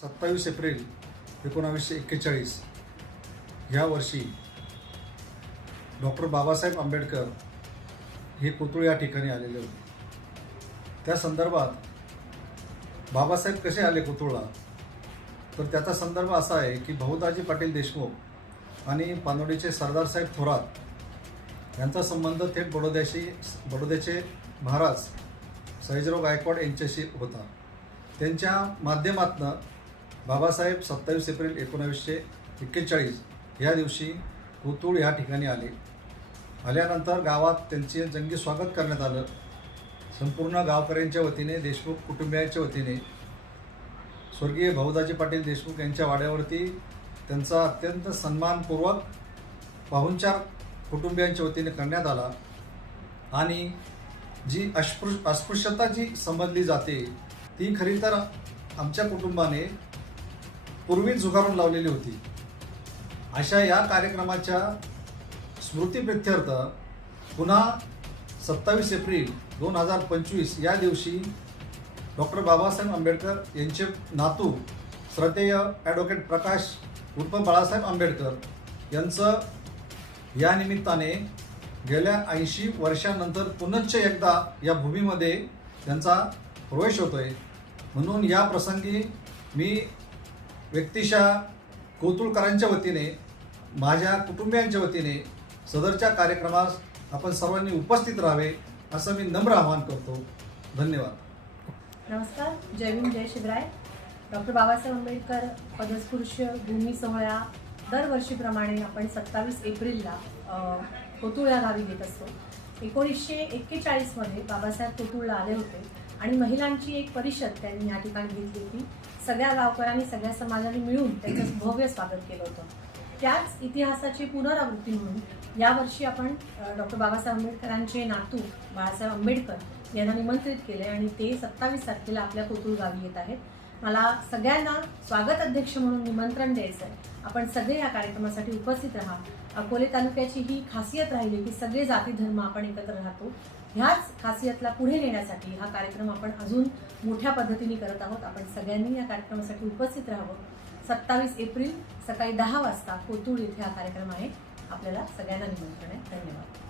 सत्तावीस एप्रिल एकोणावीसशे एक्केचाळीस ह्या वर्षी डॉक्टर बाबासाहेब आंबेडकर हे पुतळे या ठिकाणी आलेले होते त्या संदर्भात बाबासाहेब कसे आले पुतळा तर त्याचा संदर्भ असा आहे की भाऊदाजी पाटील देशमुख आणि पानोडीचे सरदारसाहेब थोरात यांचा संबंध थेट बडोद्याशी बडोद्याचे महाराज सयाजीराव गायकवाड यांच्याशी होता त्यांच्या माध्यमातनं बाबासाहेब सत्तावीस एप्रिल एकोणावीसशे एक्केचाळीस या दिवशी हुतुळ या ठिकाणी आले आल्यानंतर गावात त्यांचे जंगी स्वागत करण्यात आलं संपूर्ण गावकऱ्यांच्या वतीने देशमुख कुटुंबियांच्या वतीने स्वर्गीय भाऊदाजी पाटील देशमुख यांच्या वाड्यावरती त्यांचा अत्यंत सन्मानपूर्वक पाहुणचार कुटुंबियांच्या वतीने करण्यात आला आणि जी अस्पृ अस्पृश्यता जी समजली जाते ती खरी तर आमच्या कुटुंबाने पूर्वी झुगारून लावलेली होती अशा या कार्यक्रमाच्या स्मृतीप्रित्यर्थ पुन्हा सत्तावीस एप्रिल दोन हजार पंचवीस या दिवशी डॉक्टर बाबासाहेब आंबेडकर यांचे नातू श्रद्धेय ॲडव्होकेट प्रकाश उर्फ बाळासाहेब आंबेडकर यांचं या निमित्ताने गेल्या ऐंशी वर्षानंतर पुनश्च एकदा या भूमीमध्ये त्यांचा प्रवेश होतो आहे म्हणून या प्रसंगी मी व्यक्तिशः कोतुळकरांच्या वतीने माझ्या कुटुंबियांच्या वतीने सदरच्या कार्यक्रमास आपण सर्वांनी उपस्थित राहावे असं मी नम्र आवाहन करतो धन्यवाद नमस्कार जय भीम जय शिवराय डॉक्टर बाबासाहेब आंबेडकर पदस्पृश्य भूमी सोहळा दरवर्षीप्रमाणे आपण सत्तावीस एप्रिलला कोतुळ या गावी घेत असतो एकोणीसशे एक्केचाळीसमध्ये बाबासाहेब कोतुळला आले होते आणि महिलांची एक परिषद त्यांनी या ठिकाणी घेतली होती सगळ्या गावकऱ्यांनी सगळ्या समाजाने मिळून त्यांचं भव्य स्वागत केलं होतं त्याच इतिहासाची पुनरावृत्ती म्हणून यावर्षी आपण डॉक्टर बाबासाहेब आंबेडकरांचे नातू बाळासाहेब आंबेडकर यांना निमंत्रित केले आणि ते सत्तावीस तारखेला आपल्या कोतूर गावी येत आहेत मला सगळ्यांना स्वागत अध्यक्ष म्हणून निमंत्रण द्यायचं आहे आपण सगळे या कार्यक्रमासाठी उपस्थित राहा अकोले तालुक्याची ही खासियत राहिली की सगळे जाती धर्म आपण एकत्र राहतो ह्याच खासियतला पुढे नेण्यासाठी हा कार्यक्रम आपण अजून मोठ्या पद्धतीने करत आहोत आपण सगळ्यांनी या कार्यक्रमासाठी उपस्थित राहावं सत्तावीस एप्रिल सकाळी दहा वाजता कोतुळ इथे हा कार्यक्रम आहे आपल्याला सगळ्यांना निमंत्रण आहे धन्यवाद